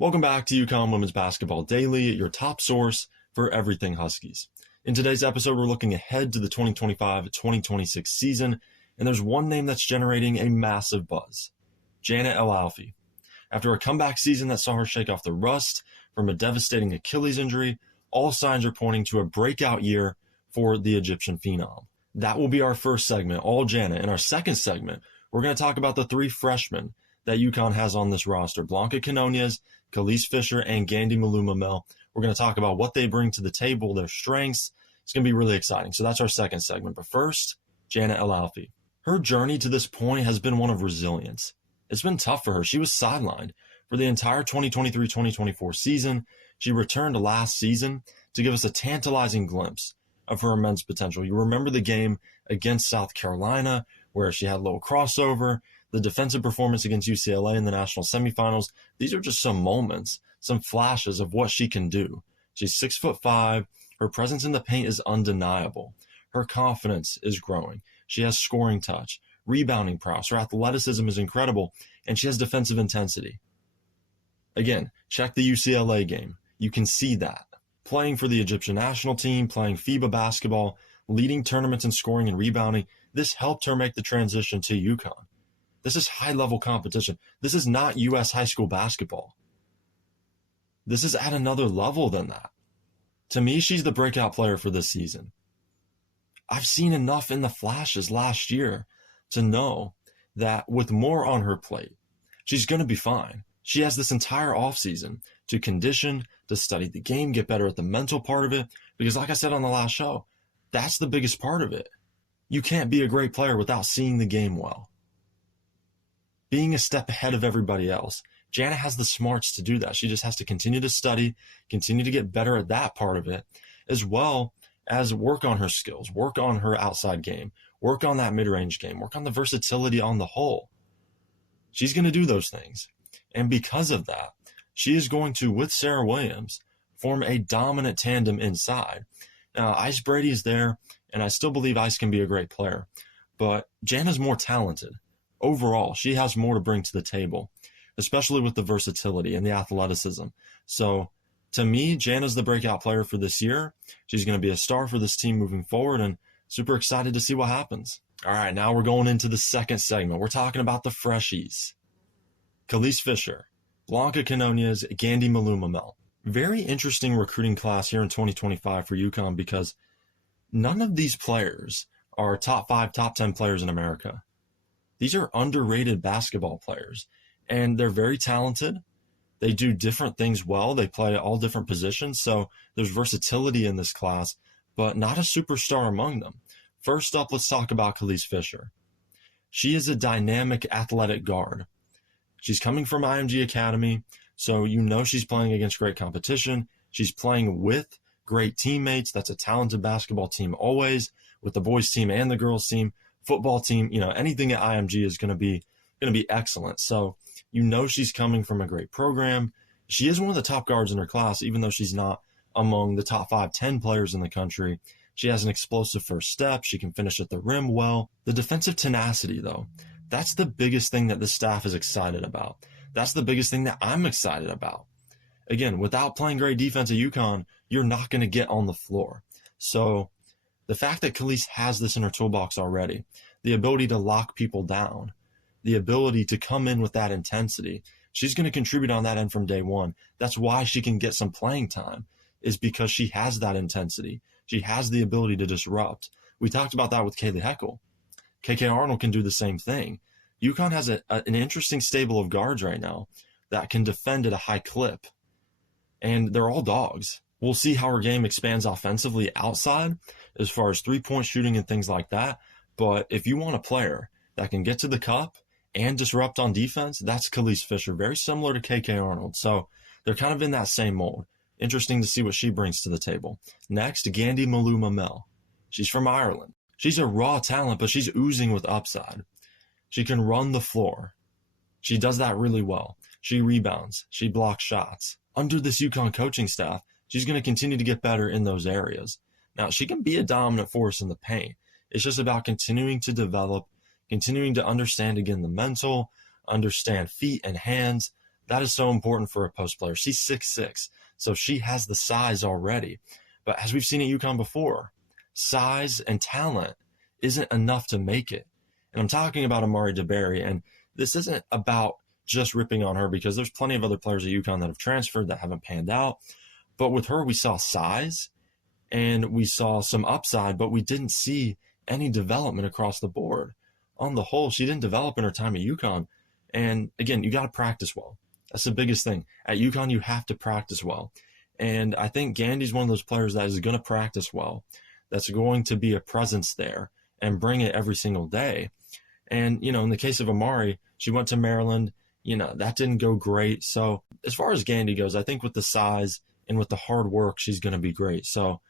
Welcome back to UConn Women's Basketball Daily, your top source for everything Huskies. In today's episode, we're looking ahead to the 2025-2026 season, and there's one name that's generating a massive buzz: Jana El Alfy. After a comeback season that saw her shake off the rust from a devastating Achilles injury, all signs are pointing to a breakout year for the Egyptian phenom. That will be our first segment, all Jana. In our second segment, we're going to talk about the three freshmen that UConn has on this roster: Blanca, Quinonez, Kelis Fisher, and Gandy Malou-Mamel. We're going to talk about what they bring to the table, their strengths. It's going to be really exciting. So that's our second segment. But first, Jana El Alfy. Her journey to this point has been one of resilience. It's been tough for her. She was sidelined for the entire 2023-2024 season. She returned last season to give us a tantalizing glimpse of her immense potential. You remember the game against South Carolina where she had a little crossover, the defensive performance against UCLA in the national semifinals. These are just some moments, some flashes of what she can do. She's 6'5". Her presence in the paint is undeniable. Her confidence is growing. She has scoring touch, rebounding prowess. Her athleticism is incredible, and she has defensive intensity. Again, check the UCLA game. You can see that. Playing for the Egyptian national team, playing FIBA basketball, leading tournaments in scoring and rebounding, this helped her make the transition to UConn. This is high-level competition. This is not U.S. high school basketball. This is at another level than that. To me, she's the breakout player for this season. I've seen enough in the flashes last year to know that with more on her plate, she's going to be fine. She has this entire offseason to condition, to study the game, get better at the mental part of it, because like I said on the last show, that's the biggest part of it. You can't be a great player without seeing the game well, being a step ahead of everybody else. Jana has the smarts to do that. She just has to continue to study, continue to get better at that part of it, as well as work on her skills, work on her outside game, work on that mid-range game, work on the versatility on the whole. She's going to do those things. And because of that, she is going to, with Sarah Williams, form a dominant tandem inside. Now, Ice Brady is there, and I still believe Ice can be a great player, but Jana's more talented. Overall, she has more to bring to the table, especially with the versatility and the athleticism. So to me, Jana's the breakout player for this year. She's going to be a star for this team moving forward, and super excited to see what happens. All right, now we're going into the second segment. We're talking about the Freshies: Kelis Fisher, Blanca, Quinonez, Gandy, Malou-Mamel. Very interesting recruiting class here in 2025 for UConn, because none of these players are top 5, top 10 players in America. These are underrated basketball players, and they're very talented. They do different things well. They play all different positions, so there's versatility in this class, but not a superstar among them. First up, let's talk about Kelis Fisher. She is a dynamic athletic guard. She's coming from IMG Academy, so you know she's playing against great competition. She's playing with great teammates. That's a talented basketball team always, with the boys team and the girls team. Football team, anything at IMG is going to be excellent. So you know she's coming from a great program. She is one of the top guards in her class, even though she's not among the top 5, 10 players in the country. She has an explosive first step. She can finish at the rim well. The defensive tenacity, though, that's the biggest thing that the staff is excited about. That's the biggest thing that I'm excited about. Again, without playing great defense at UConn, you're not going to get on the floor. So the fact that Kelis has this in her toolbox already, the ability to lock people down, the ability to come in with that intensity, she's going to contribute on that end from day one. That's why she can get some playing time, is because she has that intensity. She has the ability to disrupt. We talked about that with Kaylee Heckel. KK Arnold can do the same thing. UConn has an interesting stable of guards right now that can defend at a high clip, and they're all dogs. We'll see how her game expands offensively outside as far as three-point shooting and things like that. But if you want a player that can get to the cup and disrupt on defense, that's Kelis Fisher, very similar to KK Arnold. So they're kind of in that same mold. Interesting to see what she brings to the table. Next, Gandy Malou-Mamel. She's from Ireland. She's a raw talent, but she's oozing with upside. She can run the floor. She does that really well. She rebounds. She blocks shots. Under this UConn coaching staff, she's going to continue to get better in those areas. Now, she can be a dominant force in the paint. It's just about continuing to develop, continuing to understand, again, the mental, understand feet and hands, That is so important for a post player. She's 6'6", so she has the size already. But as we've seen at UConn before, size and talent isn't enough to make it. And I'm talking about Amari DeBerry, and this isn't about just ripping on her because there's plenty of other players at UConn that have transferred that haven't panned out. But with her, we saw size and we saw some upside, but we didn't see any development across the board. On the whole, she didn't develop in her time at UConn. And again, you got to practice well. That's the biggest thing. At UConn, you have to practice well. And I think Gandy's one of those players that is going to practice well, that's going to be a presence there and bring it every single day. And, in the case of Amari, she went to Maryland. That didn't go great. So as far as Gandy goes, I think with the size and with the hard work, she's going to be great. So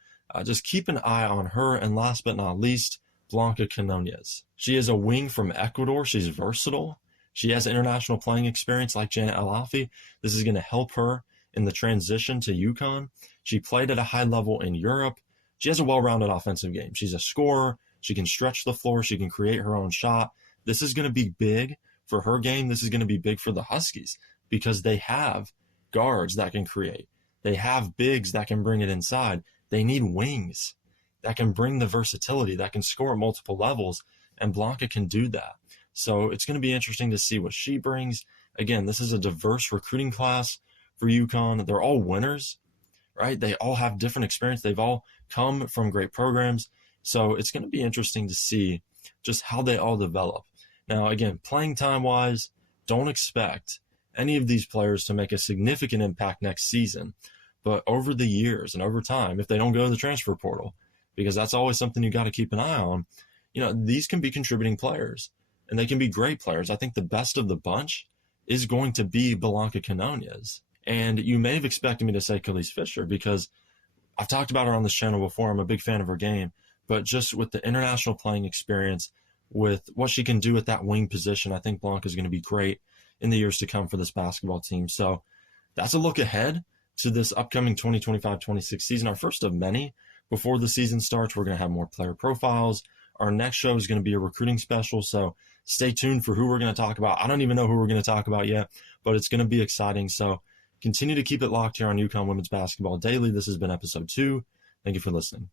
just keep an eye on her. And last but not least, Blanca Quinonez. She is a wing from Ecuador. She's versatile. She has international playing experience like Jana El Alfy. This is going to help her in the transition to UConn. She played at a high level in Europe. She has a well-rounded offensive game. She's a scorer. She can stretch the floor. She can create her own shot. This is going to be big for her game. This is going to be big for the Huskies because they have guards that can create. They have bigs that can bring it inside. They need wings that can bring the versatility, that can score at multiple levels, and Blanca can do that. So it's going to be interesting to see what she brings. Again, this is a diverse recruiting class for UConn. They're all winners, right? They all have different experience. They've all come from great programs. So it's going to be interesting to see just how they all develop. Now, again, playing time-wise, don't expect any of these players to make a significant impact next season. But over the years and over time, if they don't go to the transfer portal, because that's always something you got to keep an eye on, these can be contributing players, and they can be great players. I think the best of the bunch is going to be Blanca Quinonez. And you may have expected me to say Kelis Fisher because I've talked about her on this channel before. I'm a big fan of her game. But just with the international playing experience, with what she can do at that wing position, I think Blanca is going to be great in the years to come for this basketball team. So that's a look ahead to this upcoming 2025-26 season, our first of many. Before the season starts, we're going to have more player profiles. Our next show is going to be a recruiting special, so stay tuned for who we're going to talk about. I don't even know who we're going to talk about yet, but it's going to be exciting. So continue to keep it locked here on UConn Women's Basketball Daily. This has been episode 2. Thank you for listening.